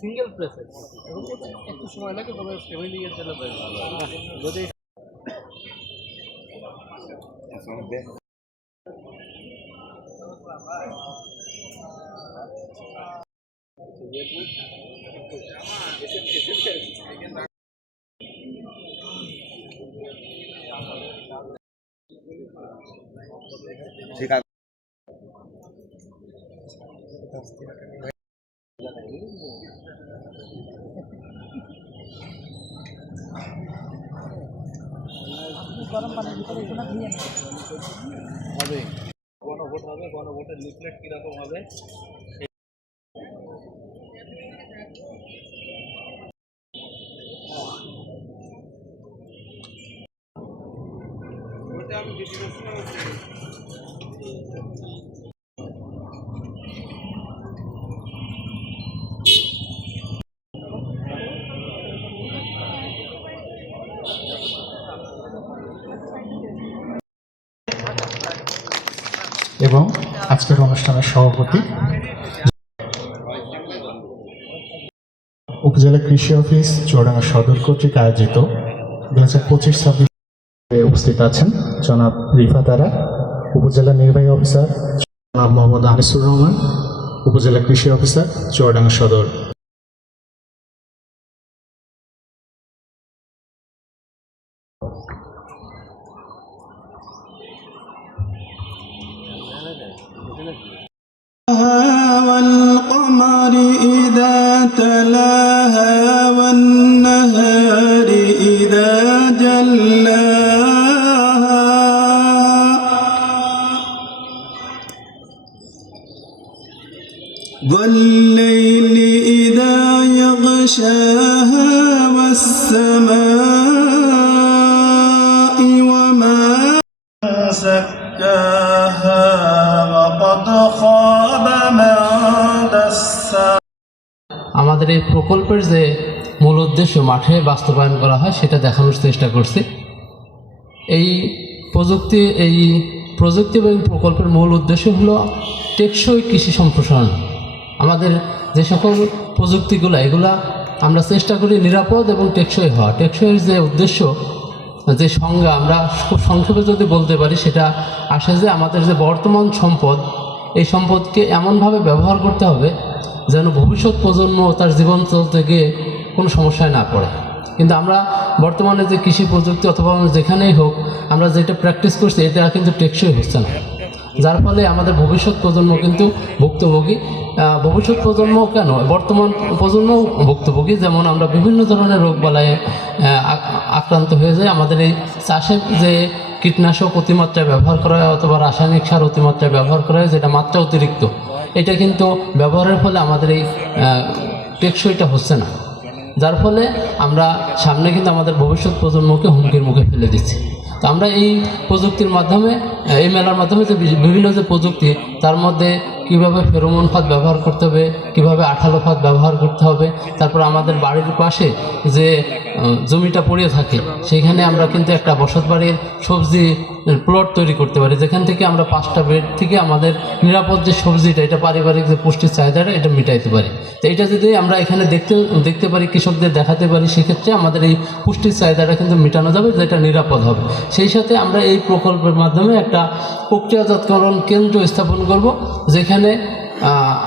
Single প্রেসের একটু সময় লাগে, তবে ফ্যামিলি এর জন্য বেশ ভালো। যদি ঠিক আছে। গরম পানির ভিতরে এগুলো দিয়ে হবে। গণভোট হবে, গণভোটের লিফলেট কিরকম হবে আমি এবং আজকের অনুষ্ঠানের সভাপতি উপজেলা কৃষি অফিস চুয়াডাঙ্গা সদর কর্তৃক আয়োজিত 2025-26 উপস্থিত আছেন জনাব রিফাত আরা, উপজেলা নির্বাহী অফিসার জনাব মোহাম্মদ আনিসুর রহমান, উপজেলা কৃষি অফিসার চুয়াডাঙ্গা সদর। والقمر إذا تلاها والنهار إذا جلاها والليل إذا يغشاها والسماء وما سكاها وقد خاب من دساها। আমাদের এই প্রকল্পের যে মূল উদ্দেশ্য মাঠে বাস্তবায়ন করা হয় সেটা দেখানোর চেষ্টা করছি। এই প্রযুক্তি এবং প্রকল্পের মূল উদ্দেশ্য হলো টেকসই কৃষি সম্প্রসারণ। আমাদের যে সকল প্রযুক্তিগুলো এগুলা আমরা চেষ্টা করি নিরাপদ এবং টেকসই হওয়া। টেকসইয়ের যে উদ্দেশ্য, যে সংজ্ঞা আমরা খুব সংক্ষেপে যদি বলতে পারি, সেটা আসে যে আমাদের যে বর্তমান সম্পদ, এই সম্পদকে এমনভাবে ব্যবহার করতে হবে যেন ভবিষ্যৎ প্রজন্ম তার জীবন চলতে গিয়ে কোনো সমস্যায় না পড়ে। কিন্তু আমরা বর্তমানে যে কৃষি প্রযুক্তি অথবা যেখানেই হোক আমরা যেটা প্র্যাকটিস করছি এটা কিন্তু টেকসই হচ্ছে না, যার ফলে আমাদের ভবিষ্যৎ প্রজন্ম কিন্তু ভুক্তভোগী। ভবিষ্যৎ প্রজন্ম কেন, বর্তমান প্রজন্ম ভুক্তভোগী। যেমন আমরা বিভিন্ন ধরনের রোগবালায় আক্রান্ত হয়ে যায়। আমাদের এই চাষে যে কীটনাশক অতিমাত্রায় ব্যবহার করা হয় অথবা রাসায়নিক সার অতিমাত্রায় ব্যবহার করা হয়, যেটা মাত্রা অতিরিক্ত, এটা কিন্তু ব্যবহারের ফলে আমাদের এই টেকসইটা হচ্ছে না, যার ফলে আমরা সামনে কিন্তু আমাদের ভবিষ্যৎ প্রজন্মকে হুমকির মুখে ফেলে দিচ্ছি। তো আমরা এই প্রযুক্তির মাধ্যমে, এই মেলার মাধ্যমে যে বিভিন্ন যে প্রযুক্তি, তার মধ্যে কীভাবে ফেরোমন ফাঁদ ব্যবহার করতে হবে, কীভাবে আঠালো ফাঁদ ব্যবহার করতে হবে, তারপর আমাদের বাড়ির পাশে যে জমিটা পড়ে থাকে সেইখানে আমরা কিন্তু একটা বসত বাড়ির সবজি প্লট তৈরি করতে পারি, যেখান থেকে আমরা 5টা বেড থেকে আমাদের নিরাপদ যে সবজিটা, এটা পারিবারিক যে পুষ্টির চাহিদাটা এটা মেটাইতে পারি। তো এটা যদি আমরা এখানে দেখতে পারি, কৃষকদের দেখাতে পারি, সেক্ষেত্রে আমাদের এই পুষ্টির চাহিদাটা কিন্তু মেটানো যাবে, যেটা নিরাপদ হবে। সেই সাথে আমরা এই প্রকল্পের মাধ্যমে একটা প্রক্রিয়াজাতকরণ কেন্দ্র স্থাপন করব, যেখানে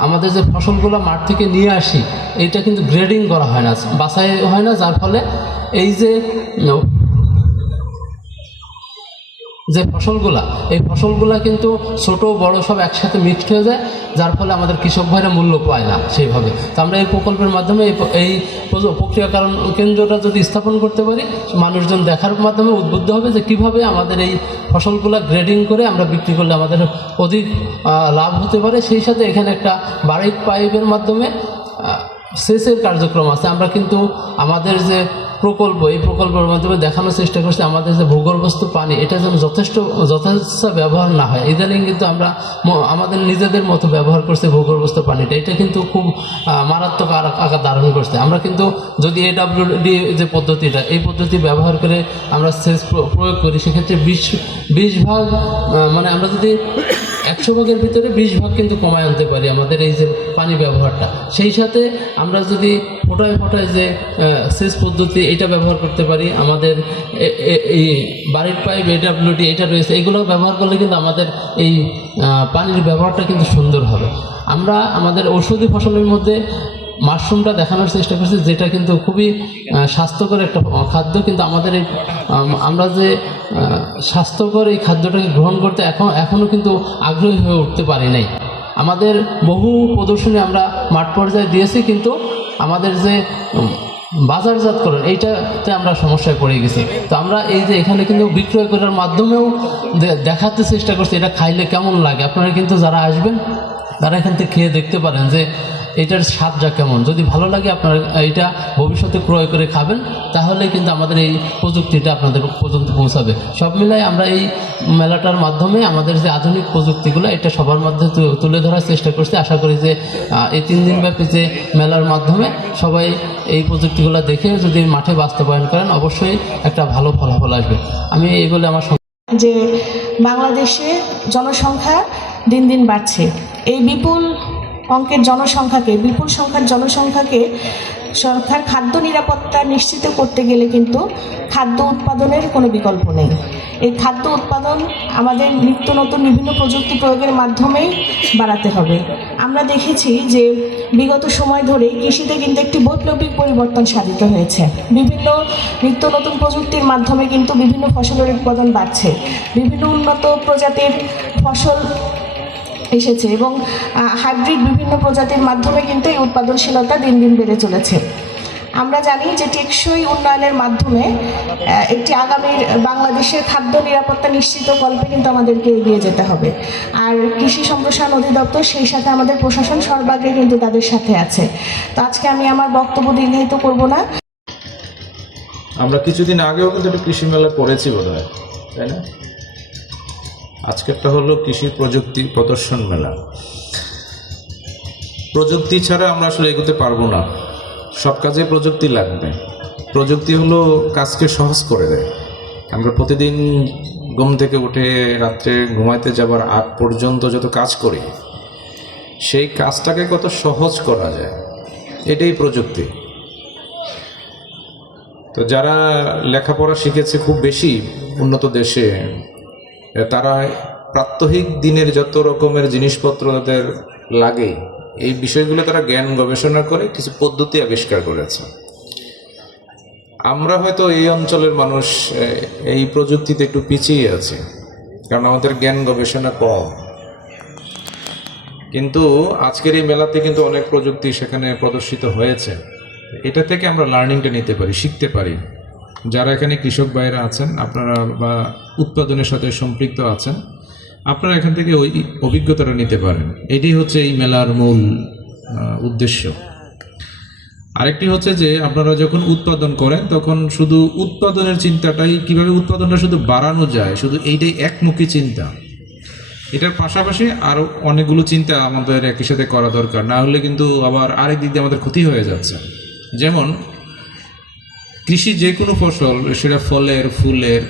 আমাদের যে ফসলগুলো মাঠ থেকে নিয়ে আসি এইটা কিন্তু গ্রেডিং করা হয় না, বাছাই হয় না, যার ফলে এই যে যে ফসলগুলা, এই ফসলগুলা কিন্তু ছোট বড় সব একসাথে মিক্সড হয়ে যায়, যার ফলে আমাদের কৃষক ভাইরা মূল্য পায় না সেইভাবে। তো আমরা এই প্রকল্পের মাধ্যমে এই প্রক্রিয়াকরণ কেন্দ্রটা যদি স্থাপন করতে পারি, মানুষজন দেখার মাধ্যমে উদ্বুদ্ধ হবে যে কীভাবে আমাদের এই ফসলগুলা গ্রেডিং করে আমরা বিক্রি করলে আমাদের অধিক লাভ হতে পারে। সেই সাথে এখানে একটা বারিক পাইপের মাধ্যমে সেচের কার্যক্রম আছে। আমরা কিন্তু আমাদের যে প্রকল্প, এই প্রকল্পের মাধ্যমে দেখানোর চেষ্টা করছি আমাদের যে ভূগর্ভস্থ পানি, এটা যেন যথেষ্ট ব্যবহার না হয়। ইদানিং কিন্তু আমরা আমাদের নিজেদের মতো ব্যবহার করছি ভূগর্ভস্থ পানিটা, এটা কিন্তু খুব মারাত্মক আকার ধারণ করছে। আমরা কিন্তু যদি AWD যে পদ্ধতিটা, এই পদ্ধতি ব্যবহার করে আমরা সেচ প্রয়োগ করি, সেক্ষেত্রে 20 ভাগ, মানে আমরা যদি 100 ভাগের ভিতরে 20 ভাগ কিন্তু কমায় আনতে পারি আমাদের এই যে পানি ব্যবহারটা। সেই সাথে আমরা যদি ফোটায় ফোটায় যে সেচ পদ্ধতি, এটা ব্যবহার করতে পারি, আমাদের এই বাড়ির পাইপ AWD এটা রয়েছে, এগুলো ব্যবহার করলে কিন্তু আমাদের এই পানির ব্যবহারটা কিন্তু সুন্দর হবে। আমরা আমাদের ঔষধি ফসলের মধ্যে মাশরুমটা দেখানোর চেষ্টা করছি, যেটা কিন্তু খুবই স্বাস্থ্যকর একটা খাদ্য, কিন্তু আমাদের এই আমরা যে স্বাস্থ্যকর এই খাদ্যটাকে গ্রহণ করতে এখনও কিন্তু আগ্রহী হয়ে উঠতে পারি নাই। আমাদের বহু প্রদর্শনী আমরা মাঠ পর্যায়ে দিয়েছি, কিন্তু আমাদের যে বাজারজাতকরণ, এইটাতে আমরা সমস্যায় পড়ে গেছি। তো আমরা এই যে এখানে কিন্তু বিক্রয় করার মাধ্যমেও দেখাতে চেষ্টা করছি এটা খাইলে কেমন লাগে। আপনারা কিন্তু যারা আসবেন তারা এখান থেকে খেয়ে দেখতে পারেন যে এটার স্বাদটা কেমন। যদি ভালো লাগে আপনারা এটা ভবিষ্যতে ক্রয় করে খাবেন, তাহলে কিন্তু আমাদের এই প্রযুক্তিটা আপনাদের পর্যন্ত পৌঁছাবে। সব মিলাই আমরা এই মেলাটার মাধ্যমে আমাদের যে আধুনিক প্রযুক্তিগুলো, এটা সবার মধ্যে তুলে ধরার চেষ্টা করছি। আশা করি যে এই 3 দিনব্যাপী যে মেলার মাধ্যমে সবাই এই প্রযুক্তিগুলো দেখে যদি মাঠে বাস্তবায়ন করেন, অবশ্যই একটা ভালো ফলাফল আসবে। আমি এই বলে আমার যে বাংলাদেশে জনসংখ্যা দিন দিন বাড়ছে। এই বিপুল সংখ্যার জনসংখ্যাকে সরকার খাদ্য নিরাপত্তা নিশ্চিত করতে গেলে কিন্তু খাদ্য উৎপাদনের কোনো বিকল্প নেই। এই খাদ্য উৎপাদন আমাদের নিত্য নতুন বিভিন্ন প্রযুক্তি প্রয়োগের মাধ্যমেই বাড়াতে হবে। আমরা দেখেছি যে বিগত সময় ধরে কৃষিতে কিন্তু একটি বৈপ্লবিক পরিবর্তন সাধিত হয়েছে। বিভিন্ন নিত্য নতুন প্রযুক্তির মাধ্যমে কিন্তু বিভিন্ন ফসলের উৎপাদন বাড়ছে, বিভিন্ন উন্নত প্রজাতির ফসল এসেছে এবং হাইব্রিড বিভিন্ন প্রজাতির মাধ্যমে কিন্তু এই উৎপাদনশীলতা দিন দিন বেড়ে চলেছে। আমরা জানি যে টেকসই উন্নয়নের মাধ্যমে একটি আগামীর বাংলাদেশের খাদ্য নিরাপত্তা নিশ্চিত কল্পে কিন্তু আমাদেরকে এগিয়ে যেতে হবে। আর কৃষি সম্প্রসারণ অধিদপ্তর সেই সাথে আমাদের প্রশাসন সর্বাগ্রে কিন্তু তাদের সাথে আছে। তো আজকে আমি আমার বক্তব্য দীর্ঘায়িত করব না। আমরা কিছুদিন আগেও কিন্তু একটা কৃষি মেলা করেছি বোধহয়, তাই না? আজকেরটা হলো কৃষি প্রযুক্তি প্রদর্শন মেলা। প্রযুক্তি ছাড়া আমরা আসলে এগোতে পারবো না, সব কাজে প্রযুক্তি লাগবে। প্রযুক্তি হলো কাজকে সহজ করে দেয়। আমরা প্রতিদিন ঘুম থেকে উঠে রাত্রে ঘুমাইতে যাবার আগ পর্যন্ত যত কাজ করি, সেই কাজটাকে কত সহজ করা যায়, এটাই প্রযুক্তি। তো যারা লেখাপড়া শিখেছে খুব বেশি উন্নত দেশে, তারা প্রাত্যহিক দিনের যত রকমের জিনিসপত্র তাদের লাগে, এই বিষয়গুলো তারা জ্ঞান গবেষণা করে কিছু পদ্ধতি আবিষ্কার করেছে। আমরা হয়তো এই অঞ্চলের মানুষ এই প্রযুক্তিতে একটু পিছিয়ে আছে, কারণ আমাদের জ্ঞান গবেষণা কম। কিন্তু আজকের এই মেলাতে কিন্তু অনেক প্রযুক্তি সেখানে প্রদর্শিত হয়েছে। এটা থেকে আমরা লার্নিংটা নিতে পারি, শিখতে পারি। যারা এখানে কৃষক ভাইরা আছেন, আপনারা বা উৎপাদনের সাথে সম্পৃক্ত আছেন, আপনারা এখান থেকে ওই অভিজ্ঞতাটা নিতে পারেন। এটাই হচ্ছে এই মেলার মূল উদ্দেশ্য। আরেকটি হচ্ছে যে আপনারা যখন উৎপাদন করেন তখন শুধু উৎপাদনের চিন্তাটাই, কিভাবে উৎপাদনটা শুধু বাড়ানো যায়, শুধু এইটাই একমুখী চিন্তা। এটার পাশাপাশি আরও অনেকগুলো চিন্তা আমাদের একই সাথে করা দরকার, না হলে কিন্তু আবার আরেক দিক দিয়ে আমাদের ক্ষতি হয়ে যাচ্ছে। যেমন কৃষি যে কোনো ফসল, সেটা ফলের, ফুলের,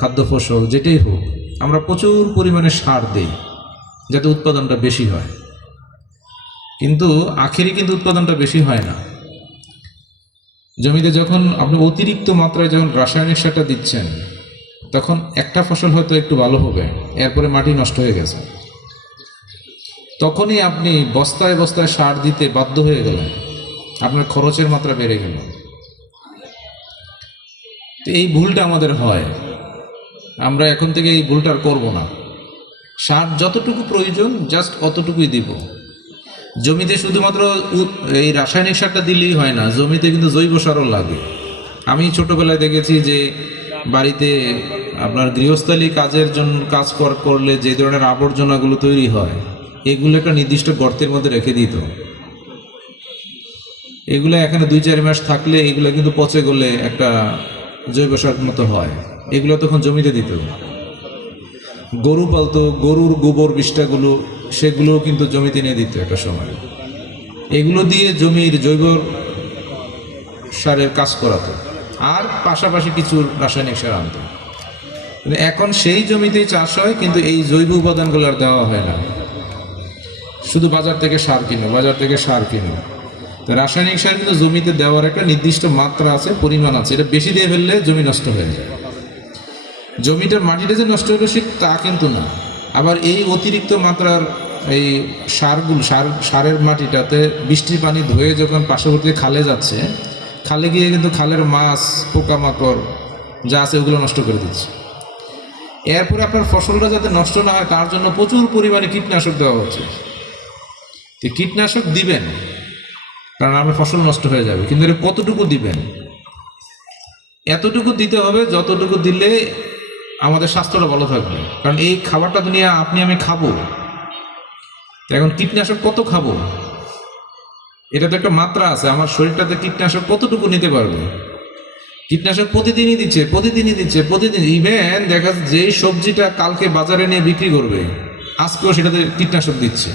খাদ্য ফসল যেটাই হোক, আমরা প্রচুর পরিমাণে সার দিই যাতে উৎপাদনটা বেশি হয়, কিন্তু আখেরে কিন্তু উৎপাদনটা বেশি হয় না। জমিতে যখন আপনি অতিরিক্ত মাত্রায় যখন রাসায়নিক সারটা দিচ্ছেন, তখন একটা ফসল হয়তো একটু ভালো হবে, এরপরে মাটি নষ্ট হয়ে গেছে, তখনই আপনি বস্তায় বস্তায় সার দিতে বাধ্য হয়ে গেলেন, আপনার খরচের মাত্রা বেড়ে গেল। তো এই ভুলটা আমাদের হয়। আমরা এখন থেকে এই ভুলটা আর করবো না। সার যতটুকু প্রয়োজন জাস্ট অতটুকুই দিব। জমিতে শুধুমাত্র এই রাসায়নিক সারটা দিলেই হয় না, জমিতে কিন্তু জৈব সারও লাগে। আমি ছোটবেলায় দেখেছি যে বাড়িতে আপনার গৃহস্থালী কাজের জন্য করলে যে ধরনের আবর্জনাগুলো তৈরি হয়, এগুলো একটা নির্দিষ্ট গর্তের মধ্যে রেখে দিত। এগুলো এখানে 2-4 মাস থাকলে এগুলো কিন্তু পচে গলে একটা জৈব সার মতো হয়। এগুলো তখন জমিতে দিত। গরু পালতো, গরুর গোবর বিষ্ঠাগুলো সেগুলো কিন্তু জমিতে নিয়ে দিত একটা সময়। এগুলো দিয়ে জমির জৈব সারের কাজ করাতো, আর পাশাপাশি কিছু রাসায়নিক সার আনতো। এখন সেই জমিতেই চাষ হয়, কিন্তু এই জৈব উপাদানগুলো আর দেওয়া হয় না, শুধু বাজার থেকে সার কিনে। তো রাসায়নিক সার কিন্তু জমিতে দেওয়ার একটা নির্দিষ্ট মাত্রা আছে, পরিমাণ আছে। এটা বেশি দিয়ে ফেললে জমি নষ্ট হয়ে যায়। জমিটার মাটিটা যে নষ্ট হলো সে তা কিন্তু না, আবার এই অতিরিক্ত মাত্রার এই সারের মাটিটাতে বৃষ্টির পানি ধুয়ে যখন পার্শ্ববর্তী খালে যাচ্ছে, খালে গিয়ে কিন্তু খালের মাছ, পোকামাকড় যা আছে ওগুলো নষ্ট করে দিচ্ছে। এরপরে আপনার ফসলটা যাতে নষ্ট না হয় তার জন্য প্রচুর পরিমাণে কীটনাশক দেওয়া হচ্ছে। তো কীটনাশক দিবেন কারণ আপনার ফসল নষ্ট হয়ে যাবে, কিন্তু এর কতটুকু দিবেন? এতটুকু দিতে হবে যতটুকু দিলে আমাদের স্বাস্থ্যটা ভালো থাকবে। কারণ এই খাবারটা দুনিয়া আপনি আমি খাবো, এখন কীটনাশক কত খাবো? এটা তো একটা মাত্রা আছে। আমার শরীরটাতে কীটনাশক কতটুকু নিতে পারবে? কীটনাশক প্রতিদিনই দিচ্ছে। ইভেন দেখা যাচ্ছে যেই সবজিটা কালকে বাজারে নিয়ে বিক্রি করবে আজকেও সেটাতে কীটনাশক দিচ্ছে।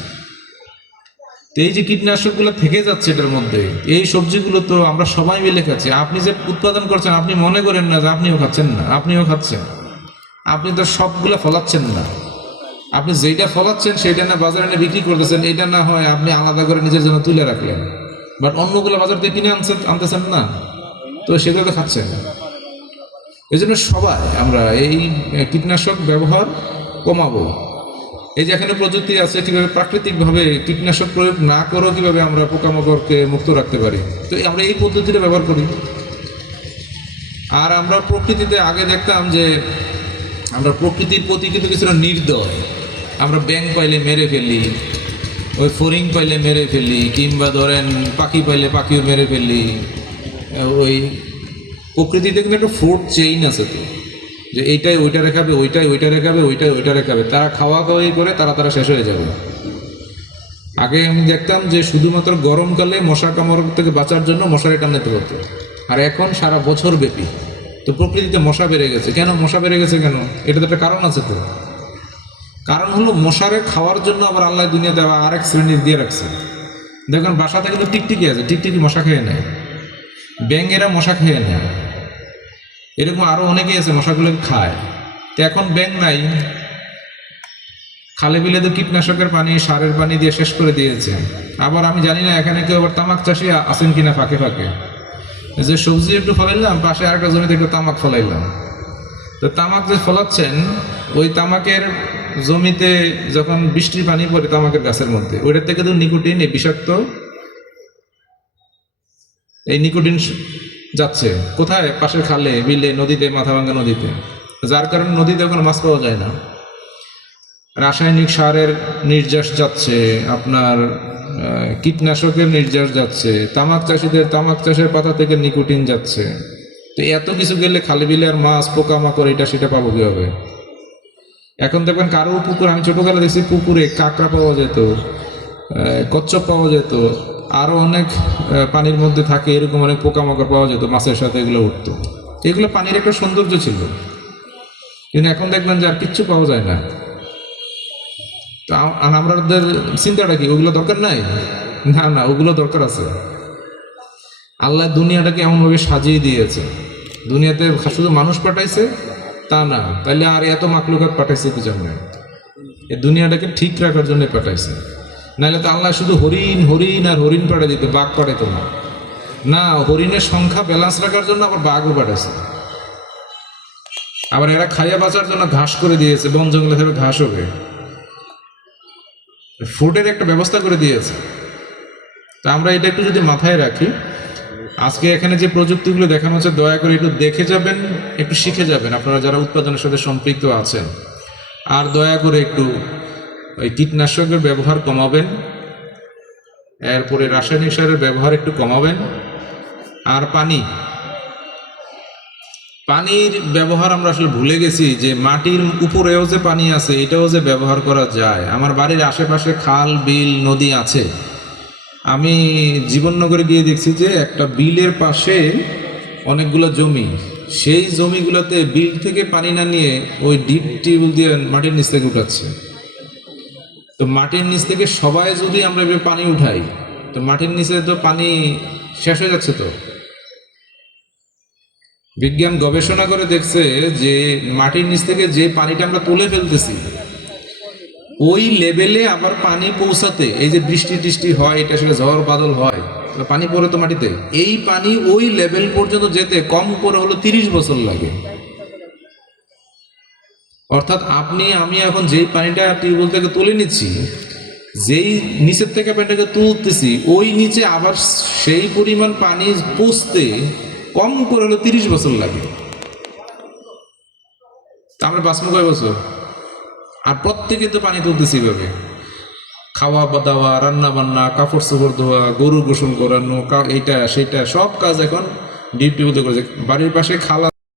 তো এই যে কীটনাশকগুলো থেকে যাচ্ছে এটার মধ্যে, এই সবজিগুলো তো আমরা সবাই মিলে খাচ্ছি। আপনি যে উৎপাদন করছেন আপনি মনে করেন না যে আপনিও খাচ্ছেন না, আপনিও খাচ্ছেন। আপনি তো সবগুলো ফলাচ্ছেন না। আপনি যেইটা ফলাচ্ছেন সেইটা না বাজারে নিয়ে বিক্রি করতেছেন, এটা না হয় আপনি আলাদা করে নিজের জন্য তুলে রাখলেন, বাট অন্যগুলো বাজার থেকে কিনে আনতেছেন না, তো সেগুলো তো খাচ্ছেন। এই জন্য সবাই আমরা এই কীটনাশক ব্যবহার কমাবো। এই যে এখানে প্রযুক্তি আছে, কীভাবে প্রাকৃতিকভাবে কীটনাশক প্রয়োগ না করেও কীভাবে আমরা পোকামাকড়কে মুক্ত রাখতে পারি, তো আমরা এই পদ্ধতিটা ব্যবহার করি। আর আমরা প্রকৃতিতে আগে দেখতাম যে আমরা প্রকৃতির প্রতি কিন্তু কিছুটা নির্দয়। আমরা ব্যাঙ পাইলে মেরে ফেলি, ওই ফড়িং পাইলে মেরে ফেলি, কিংবা ধরেন পাখি পাইলে পাখিও মেরে ফেলি। ওই প্রকৃতিতে কিন্তু একটা ফুড চেইন আছে, তো যে এইটাই ওইটা রেখাবে, ওইটাই ওইটা রেখাবে, তারা খাওয়াই করে তারা শেষ হয়ে যাবে। আগে আমি দেখতাম যে শুধুমাত্র গরমকালে মশা কামড় থেকে বাঁচার জন্য মশারি টানাতে হতো, আর এখন সারা বছর ব্যাপী। তো প্রকৃতিতে মশা বেড়ে গেছে কেন? এটা তো একটা কারণ আছে। তো কারণ হলো মশারে খাওয়ার জন্য আবার আল্লাহ দুনিয়াতে আবার আরেক শ্রেণীর দিয়ে রাখছে। দেখুন বাসাতে কিন্তু টিকটিকি আছে, টিকটিকি মশা খেয়ে নেয়, ব্যাঙেরা মশা খেয়ে নেয়, এরকম আরো অনেকেই আছে মশাগুলোকে খায়। তো এখন ব্যাঙ নাই, খালে বিলে তো কীটনাশকের পানি, সারের পানি দিয়ে শেষ করে দিয়েছে। আবার আমি জানি না এখানে কেউ আবার তামাক চাষি আছেন কিনা ফাঁকে ফাঁকে, যে সবজি একটু ফলাইলাম, পাশে আরেকটা জমিতে একটু তামাক ফলাইলাম। তো তামাক যে ফলাচ্ছেন, ওই তামাকের জমিতে যখন বৃষ্টির পানি পড়ে তামাকের গাছের মধ্যে, ওইটার থেকে তো নিকোটিন, এই বিষাক্ত এই নিকোটিন যাচ্ছে কোথায়? পাশের খালে, বিলে, নদীতে, মাথাভাঙ্গা নদীতে, যার কারণে নদীতে কোনো মাছ পাওয়া যায় না। রাসায়নিক সারের নির্যাস যাচ্ছে, আপনার কীটনাশকের নির্যাস যাচ্ছে, তামাক চাষিদের তামাক চাষের পাতা থেকে নিকোটিন যাচ্ছে। তো এত কিছু গেলে খালে বিলে আর মাছ, পোকামাকড় এটা সেটা পাবো কীভাবে? এখন দেখবেন কারো পুকুর, আমি ছোটবেলা দেখছি পুকুরে কাঁকড়া পাওয়া যেত, কচ্ছপ পাওয়া যেত, আরও অনেক পানির মধ্যে থাকে এরকম অনেক পোকামাকড় পাওয়া যেত, মাছের সাথে এগুলো উঠতো। এগুলো পানির একটা সৌন্দর্য ছিল, কিন্তু এখন দেখবেন যে আর কিচ্ছু পাওয়া যায় না। তো আমাদের চিন্তাটা কি ওগুলো দরকার নাই? না, ওগুলো দরকার আছে। আল্লাহ দুনিয়াটাকে এমনভাবে সাজিয়ে দিয়েছে, দুনিয়াতে শুধু মানুষ পাঠাইছে তা না, তাইলে আর এত মাকলুকাত পাঠাইছে কি জন্য? এই দুনিয়াটাকে ঠিক রাখার জন্য পাঠাইছে। নাহলে তো আল্লাহ শুধু হরিণ পাঠিয়ে দিত, বাঘ পাঠাইতো না। হরিণের সংখ্যা ব্যালেন্স রাখার জন্য আবার বাঘও পাঠাইছে। আবার এরা খাইয়া বাঁচার জন্য ঘাস করে দিয়েছে, বন জঙ্গলে থেকে ঘাস হবে, ফুডের একটা ব্যবস্থা করে দিয়েছে। তা আমরা এটা একটু যদি মাথায় রাখি, আজকে এখানে যে প্রযুক্তিগুলো দেখানো হচ্ছে দয়া করে একটু দেখে যাবেন, একটু শিখে যাবেন আপনারা যারা উৎপাদনের সাথে সম্পৃক্ত আছেন। আর দয়া করে একটু ওই কীটনাশকের ব্যবহার কমাবেন, এরপরে রাসায়নিক সারের ব্যবহার একটু কমাবেন। আর পানির ব্যবহার আমরা আসলে ভুলে গেছি যে মাটির উপরেও যে পানি আছে এটাও যে ব্যবহার করা যায়। আমার বাড়ির আশেপাশে খাল বিল নদী আছে, আমি জীবননগরে গিয়ে দেখছি যে একটা বিলের পাশে অনেকগুলো জমি, সেই জমিগুলোতে বিল থেকে পানি না নিয়ে ওই ডিপ টিউবওয়েল দিয়ে মাটির নিচ থেকে উঠাচ্ছে। তো মাটির নিচ থেকে সবাই যদি আমরা এভাবে পানি উঠাই তো মাটির নিচে তো পানি শেষ হয়ে যাচ্ছে। তো বিজ্ঞান গবেষণা করে দেখছে যে মাটির নিচ থেকে যে পানিটা আমরা তুলে ফেলতেছি ওই লেভেলে আবার পানি পৌঁছাতে, এই যে বৃষ্টি হয়, এটা আসলে ঝড় বাদল হয়, পানি পড়ে তো মাটিতে, এই পানি ওই লেভেল পর্যন্ত যেতে কম করে হলো 30 বছর লাগে। অর্থাৎ আমি এখন যেই পানিটা টিউবওয়েল থেকে তুলে নিচ্ছি, যেই নিচের থেকে পানিটাকে তুলতেছি, ওই নিচে আবার সেই পরিমাণ পানি পৌঁছতে কম করে হলো 30 বছর লাগে। তা আমরা বাঁচবো কয় বছর? আর প্রত্যেকে তো পানি তুলতেছি এভাবে, খাওয়া দাওয়া, রান্না বান্না, কাপড় চোপড় ধোয়া, গরু গোসল করানো, এইটা সেটা সব কাজ এখন ডিপ টিউবওয়েল করেছে। বাড়ির পাশে খালা